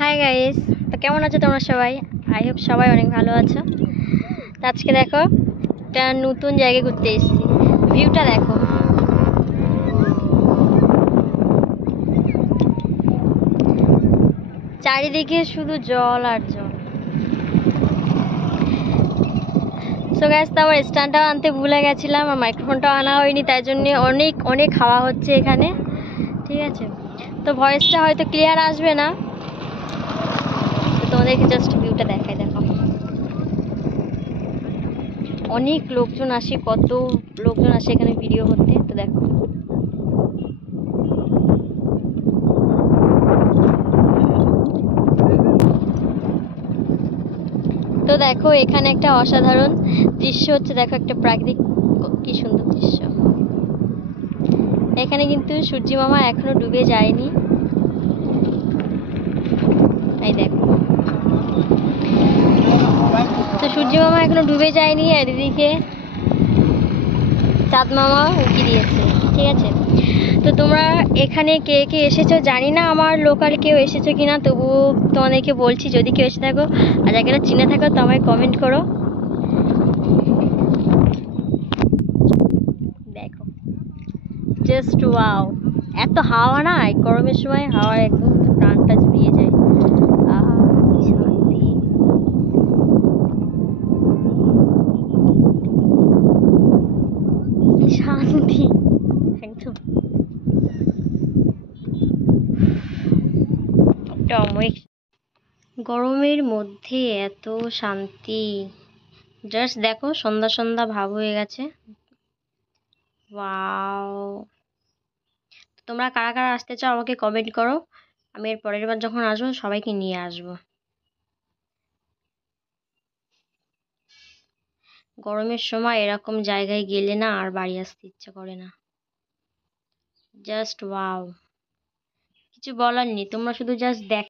Hi guys, তো কেমন আছো তোমরা সবাই? আই হোপ সবাই অনেক ভালো আছো। তো আজকে দেখো একটা নতুন জায়গায় ঘুরতে এসেছি। ভিউটা দেখো, চারিদিকে শুধু জল আর জল। সো গাইস, তো আমার স্ট্যান্ডটাও আনতে ভুলে গেছিলাম আর মাইক্রোফোনটাও আনা হয়নি, তাই জন্য অনেক অনেক হাওয়া হচ্ছে এখানে। ঠিক আছে, তো ভয়েসটা হয়তো ক্লিয়ার আসবে না, তো তোমাদেরকে জাস্ট ভিউটা দেখাই। দেখো অনেক লোকজন আসে, কত লোকজন আসে এখানে ভিডিও করতে। তো দেখো তো দেখো এখানে একটা অসাধারণ দৃশ্য হচ্ছে। দেখো একটা প্রাকৃতিক, কি সুন্দর দৃশ্য। এখানে কিন্তু সূর্য মামা এখনো ডুবে যায়নি। এই দেখো, তো সূর্য মামা এখনো ডুবে যায়নি, আর এদিকে চাঁদ মামা উঁকি দিয়েছে। ঠিক আছে, তো তোমরা এখানে কে কে এসেছো জানি না, আমার লোকাল কেউ এসেছো কিনা, তবুও তোমাদেরকে বলছি, যদি কেউ এসে থাকো আর জায়গাটা চিনে থাকো তো আমায় কমেন্ট করো। দেখো জাস্ট ওয়াও, এত হাওয়া না, গরমের সময় হাওয়া একদম প্রাণটা জুড়িয়ে যায়। কি শান্তি। কি শান্তি একদম, একটা অময়িক গরমের মধ্যে এত শান্তি। জাস্ট দেখো সন্ধ্যা সন্ধ্যা ভাব হয়ে গেছে। ওয়াও, তোমরা কারা কারা আসতে চাও আমাকে কমেন্ট করো, আমি এর পরের বার যখন আসবো সবাইকে নিয়ে আসবো। গরমের সময় এরকম জায়গায় গেলে না আর বাড়ি আসতে ইচ্ছা করে না। জাস্ট ওয়াও, কিছু বলার নেই, তোমরা শুধু জাস্ট দেখ।